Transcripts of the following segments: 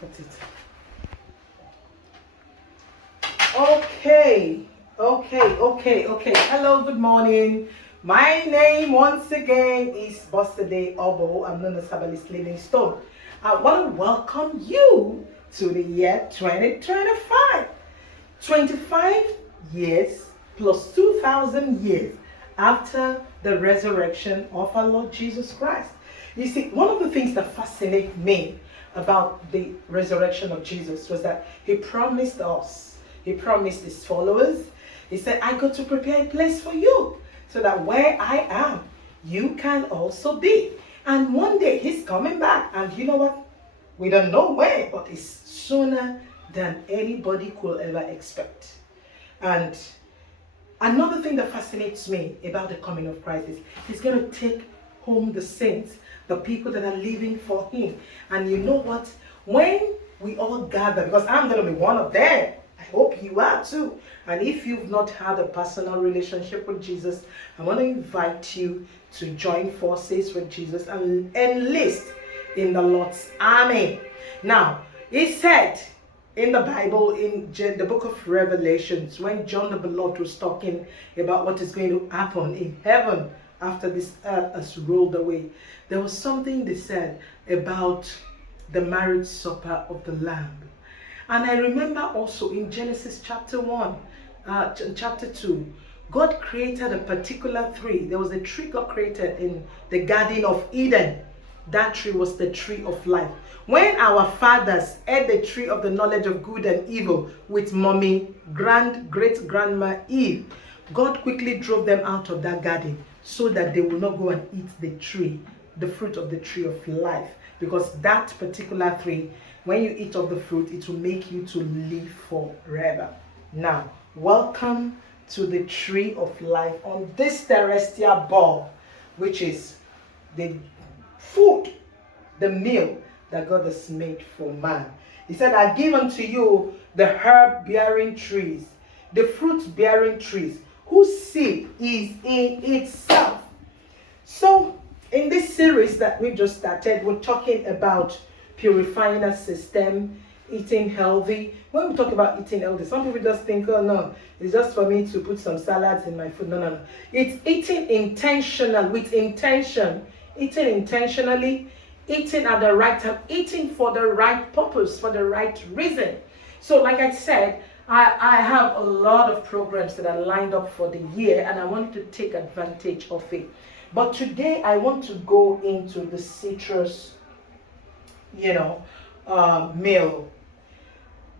Put it. Okay. Hello, good morning. My name once again is Boston Obo. I'm known as Herbalist Living Stone. I want to welcome you to the year 2025. 25 years plus 2,000 years after the resurrection of our Lord Jesus Christ. You see, one of the things that fascinate me about the resurrection of Jesus was that he promised us, he promised his followers, he said, I go to prepare a place for you so that where I am, you can also be. And one day he's coming back, and you know what? We don't know when, but it's sooner than anybody could ever expect. And another thing that fascinates me about the coming of Christ is he's going to take home the saints, the people that are living for him. And you know what? When we all gather, because I'm going to be one of them, I hope you are too. And if you've not had a personal relationship with Jesus, I want to invite you to join forces with Jesus and enlist in the Lord's army. Now, he said in the Bible, in the book of Revelations, when John the Beloved was talking about what is going to happen in heaven after this earth has rolled away, there was something they said about the marriage supper of the Lamb. And I remember also in Genesis chapter 1, chapter 2, God created a particular tree. There was a tree God created in the Garden of Eden. That tree was the tree of life. When our fathers ate the tree of the knowledge of good and evil with mommy, great grandma Eve, God quickly drove them out of that garden so that they will not go and eat the tree, the fruit of the tree of life. Because that particular tree, when you eat of the fruit, it will make you to live forever. Now, welcome to the tree of life on this terrestrial ball, which is the food, the meal that God has made for man. He said, I give unto you the herb-bearing trees, the fruit-bearing trees, whose seed is in itself. So, in this series that we just started, we're talking about purifying our system, eating healthy. When we talk about eating healthy, some people just think, oh no, it's just for me to put some salads in my food. No. It's eating intentional, with intention. Eating intentionally, eating at the right time, eating for the right purpose, for the right reason. So like I said, I have a lot of programs that are lined up for the year, and I want to take advantage of it. But today I want to go into the citrus, meal.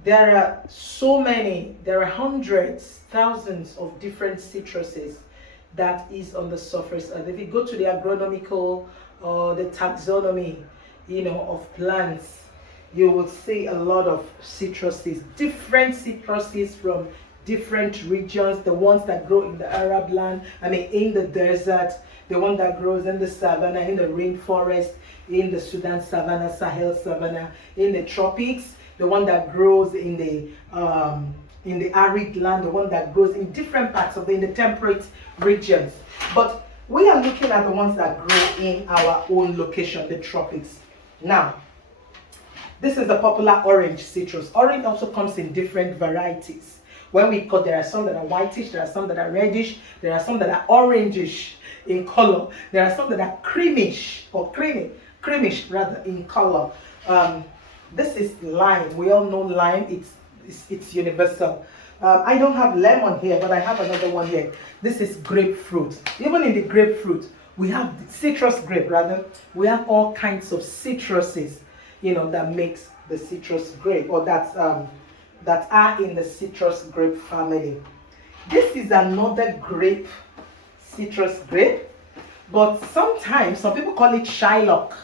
There are so many, there are hundreds, thousands of different citruses that is on the surface. And if you go to the agronomical or the taxonomy, of plants, you will see a lot of citruses, different citruses from different regions, the ones that grow in the Arab land, in the desert, the one that grows in the savannah, in the rainforest, in the Sudan savannah, Sahel savannah, in the tropics, the one that grows in the arid land, the one that grows in different parts of in the temperate regions. But we are looking at the ones that grow in our own location, the tropics. Now, this is the popular orange citrus. Orange also comes in different varieties. When we cut, there are some that are whitish, there are some that are reddish, there are some that are orangish in color, there are some that are creamish rather in color. This is lime. We all know lime. It's universal. I don't have lemon here, but I have another one here. This is grapefruit. Even in the grapefruit, we have citrus grape rather. We have all kinds of citruses, that makes the citrus grape, or that are in the citrus grape family. This is another grape, citrus grape, but sometimes some people call it Shylock.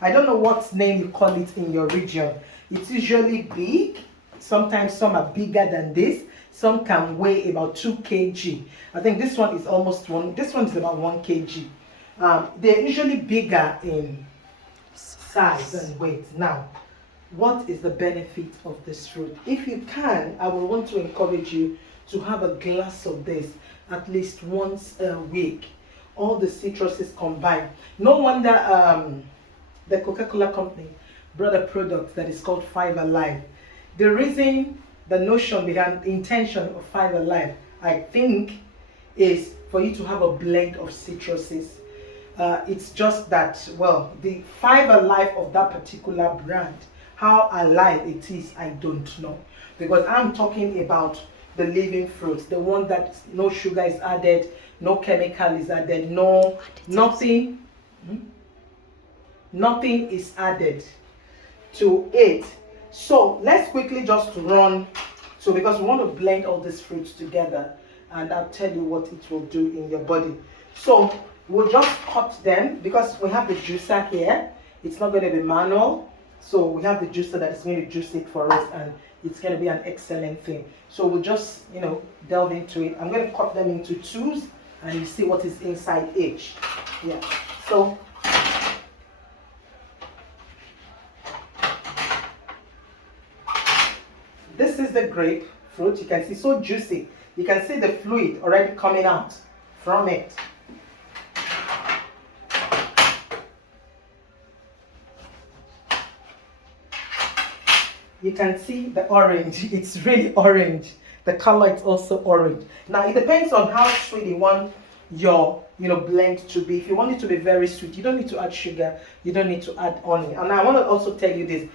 I don't know what name you call it in your region. It's usually big. Sometimes some are bigger than this. Some can weigh about 2 kg. I think this one is almost one. This one is about 1 kg. They're usually bigger in size and weight. Now, what is the benefit of this fruit? If you can, I will want to encourage you to have a glass of this at least once a week. All the citruses combined. No wonder the Coca-Cola company brought a product that is called Five Alive. The reason, the notion behind, intention of Five Alive, I think, is for you to have a blend of citruses. It's just that, well, the Five Alive of that particular brand, how alive it is, I don't know. Because I'm talking about the living fruits, the one that no sugar is added, no chemical is added, nothing is added to it. So let's quickly just run. So because we want to blend all these fruits together, and I'll tell you what it will do in your body. So we'll just cut them because we have the juicer here. It's not going to be manual. So we have the juicer that is going to juice it for us, and it's going to be an excellent thing. So we'll just, delve into it. I'm going to cut them into twos, and you see what is inside each. Yeah. So this is the grape fruit. You can see so juicy. You can see the fluid already coming out from it. You can see the orange. It's really orange. The color is also orange. Now it depends on how sweet you want your blend to be. If you want it to be very sweet, you don't need to add sugar. You don't need to add honey. And I want to also tell you this.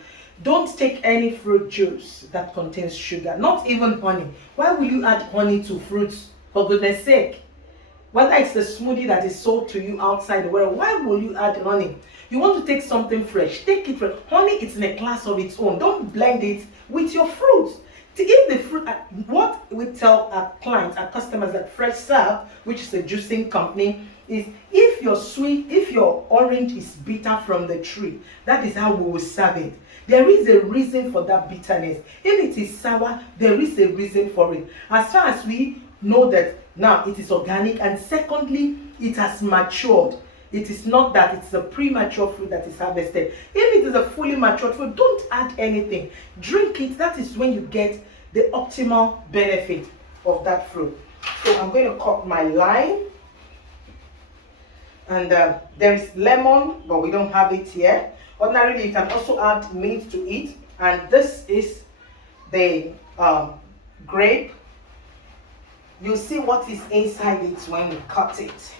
Don't take any fruit juice that contains sugar, not even honey. Why will you add honey to fruits, for goodness sake? Whether it's the smoothie that is sold to you outside the world, why will you add honey? You want to take something fresh, take it fresh. Honey is in a class of its own. Don't blend it with your fruits. If the fruit, what we tell our clients, our customers at Fresh Serve, which is a juicing company, is if your orange is bitter from the tree, that is how we will serve it. There is a reason for that bitterness. If it is sour, there is a reason for it. As far as we know that now it is organic, and secondly, it has matured. It is not that it's a premature fruit that is harvested. If it is a fully matured fruit, don't add anything. Drink it. That is when you get the optimal benefit of that fruit. So I'm going to cut my lime. And there is lemon, but we don't have it here. Ordinarily, you can also add mint to it. And this is the grape. You'll see what is inside it when you cut it.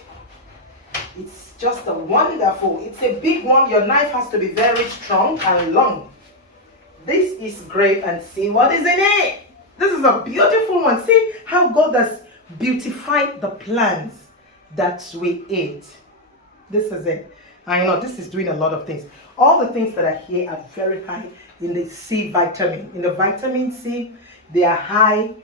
It's just a wonderful, it's a big one. Your knife has to be very strong and long. This is grape, and see what is in it. This is a beautiful one. See how God has beautified the plants that we eat. This is it. I know this is doing a lot of things. All the things that are here are very high in the C vitamin. In the vitamin C, they are high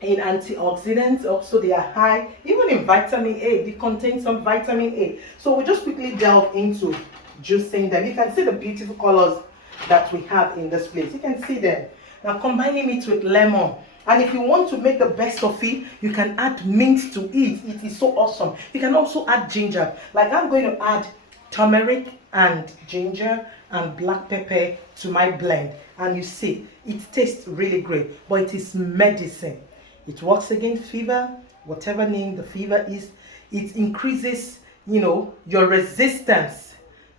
in antioxidants. Also, they are high even in vitamin A. They contain some vitamin A. So we'll just quickly delve into juicing them. You can see the beautiful colors that we have in this place. You can see them. Now combining it with lemon. And if you want to make the best of it, you can add mint to it. It is so awesome. You can also add ginger. Like I'm going to add turmeric and ginger and black pepper to my blend. And you see, it tastes really great. But it is medicine. It works against fever, whatever name the fever is. It increases, your resistance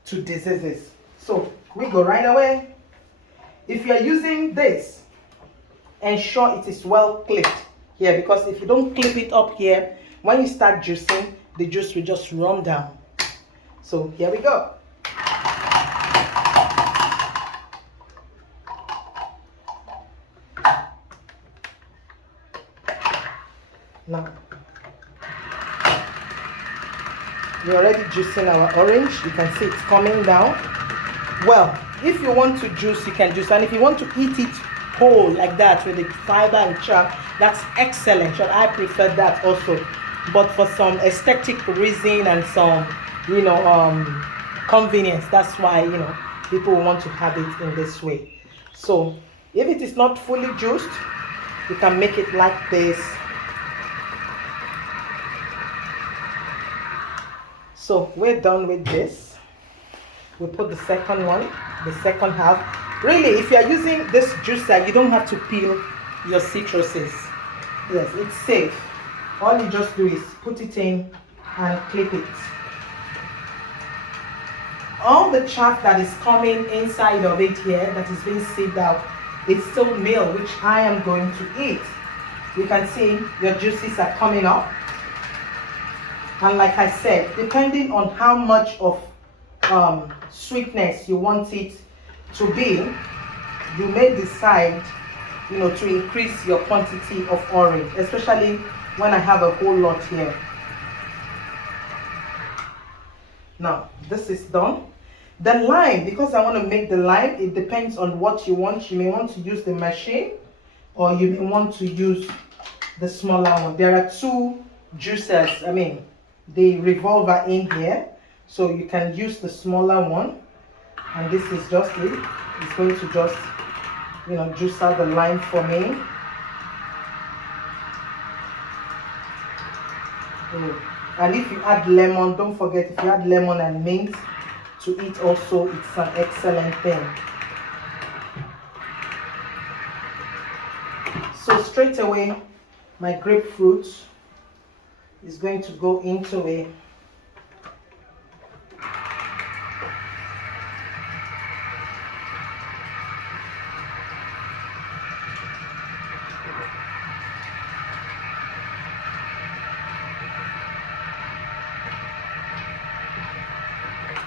to diseases. So we go right away. If you are using this, ensure it is well clipped here, because if you don't clip it up here, when you start juicing, the juice will just run down. So here we go. Now, we're already juicing our orange. You can see it's coming down. Well, if you want to juice, you can juice. And if you want to eat it whole like that with the fiber and char, that's excellent. I prefer that also. But for some aesthetic reason and some, convenience, that's why, people want to have it in this way. So if it is not fully juiced, you can make it like this. So we're done with this. We put the second one, the second half. Really, if you are using this juicer, you don't have to peel your citruses. Yes, it's safe. All you just do is put it in and clip it. all the chaff that is coming inside of it here that is being sieved out, it's still meal, which I am going to eat. You can see your juices are coming up. And like I said, depending on how much of sweetness you want it to be, you may decide, to increase your quantity of orange, especially when I have a whole lot here. Now, this is done. The lime, because I want to make the lime, it depends on what you want. You may want to use the machine, or you may want to use the smaller one. There are two juicers, the revolver in here. So you can use the smaller one. And this is just it. It's going to just, juice out the lime for me. And if you add lemon, don't forget, if you add lemon and mint to it also, it's an excellent thing. So straight away, my grapefruit is going to go into a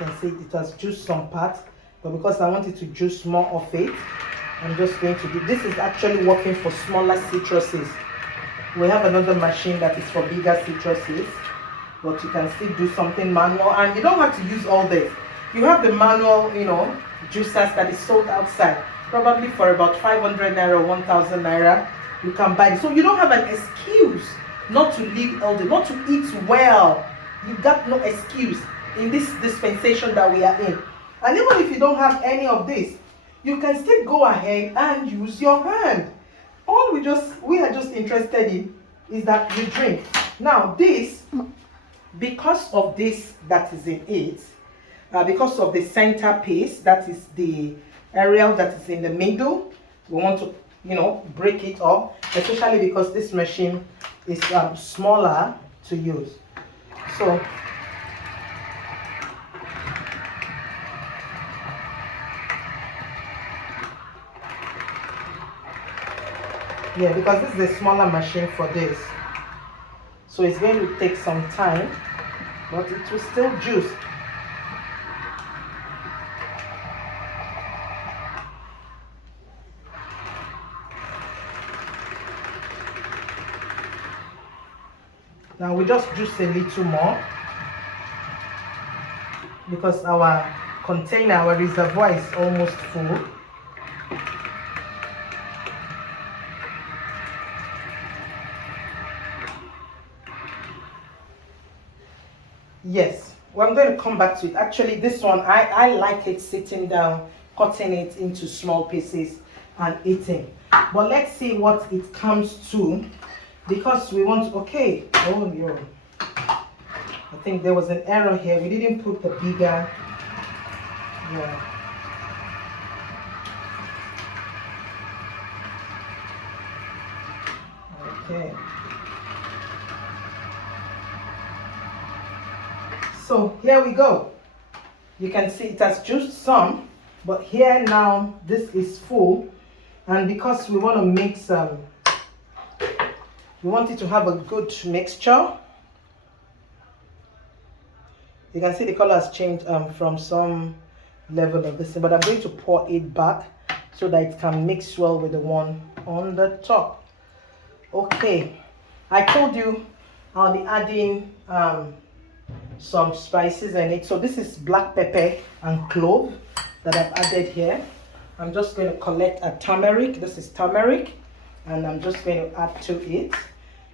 you can see it has juiced some parts, but because I wanted to juice more of it, I'm just going to do this. Is actually working for smaller citruses. We have another machine that is for bigger citruses, but you can still do something manual, and you don't have to use all this. You have the manual, juicers that is sold outside, probably for about 500 naira or 1000 naira. You can buy it, so you don't have an excuse not to live healthy, not to eat well. You got no excuse in this dispensation that we are in. And even if you don't have any of this, you can still go ahead and use your hand. All we are just interested in is that you drink. Now this, because of this that is in it, because of the center piece, that is the area that is in the middle, we want to break it up, especially because this machine is smaller to use. So yeah, because this is a smaller machine for this, so it's going to take some time, but it will still juice. Now we just juice a little more because our container, our reservoir is almost full. Yes, well, I'm going to come back to it. Actually, this one, I like it sitting down, cutting it into small pieces and eating. But let's see what it comes to, because we want, okay, I think there was an error here. We didn't put the bigger, yeah. Okay. So here we go. You can see it has juiced some, but here now this is full, and because we want to mix, we want it to have a good mixture. You can see the color has changed from some level of this, but I'm going to pour it back so that it can mix well with the one on the top. Okay, I told you I'll be adding some spices in it. So this is black pepper and clove that I've added here. I'm just going to collect a turmeric. This is turmeric, and I'm just going to add to it.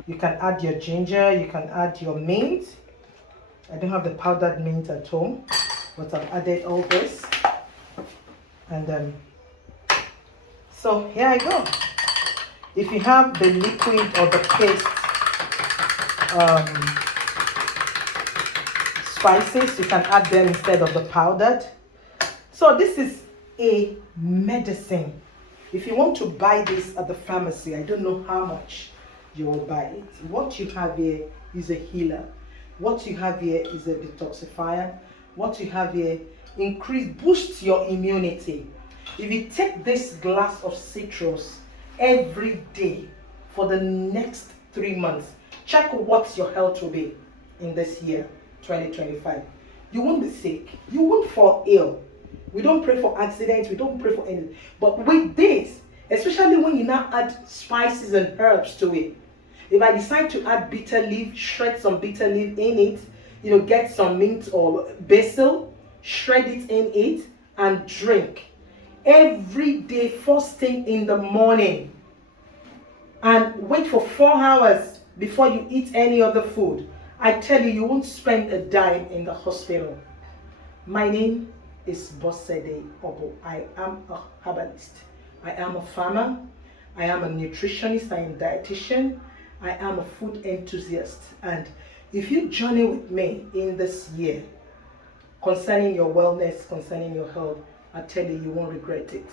You can add your ginger, you can add your mint. I don't have the powdered mint at home, but I've added all this. And so here I go. If you have the liquid or the paste spices, you can add them instead of the powdered. So this is a medicine. If you want to buy this at the pharmacy, I don't know how much you will buy it. What you have here is a healer. What you have here is a detoxifier. What you have here boost your immunity. If you take this glass of citrus every day for the next 3 months, check what your health will be in this year, 2025. You won't be sick. You won't fall ill. We don't pray for accidents. We don't pray for anything. But with this, especially when you now add spices and herbs to it, if I decide to add bitter leaf, shred some bitter leaf in it, get some mint or basil, shred it in it, and drink every day, first thing in the morning, and wait for 4 hours before you eat any other food. I tell you, you won't spend a dime in the hospital. My name is Bosede Obo. I am a herbalist. I am a farmer. I am a nutritionist. I am a dietitian. I am a food enthusiast. And if you journey with me in this year concerning your wellness, concerning your health, I tell you, you won't regret it.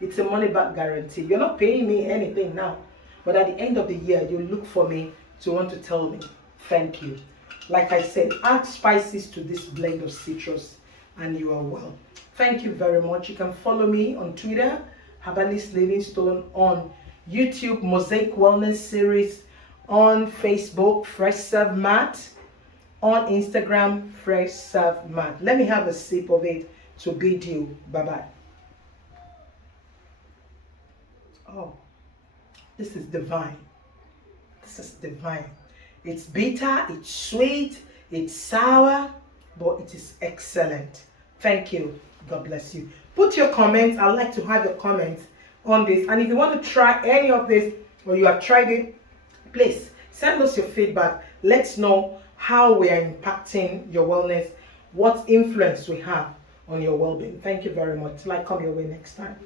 It's a money back guarantee. You're not paying me anything now, but at the end of the year, you look for me to want to tell me thank you. Like I said, add spices to this blend of citrus and you are well. Thank you very much. You can follow me on Twitter, Herbalist Livingstone, on YouTube, Mosaic Wellness Series, on Facebook, Fresh Serve Mat, on Instagram, Fresh Serve Mat. Let me have a sip of it to bid you bye-bye. Oh, this is divine. This is divine. It's bitter, it's sweet, it's sour, but it is excellent. Thank you. God bless you. Put your comments. I'd like to have your comments on this. And if you want to try any of this or you have tried it, please send us your feedback. Let's know how we are impacting your wellness, what influence we have on your well-being. Thank you very much. Till I come your way next time.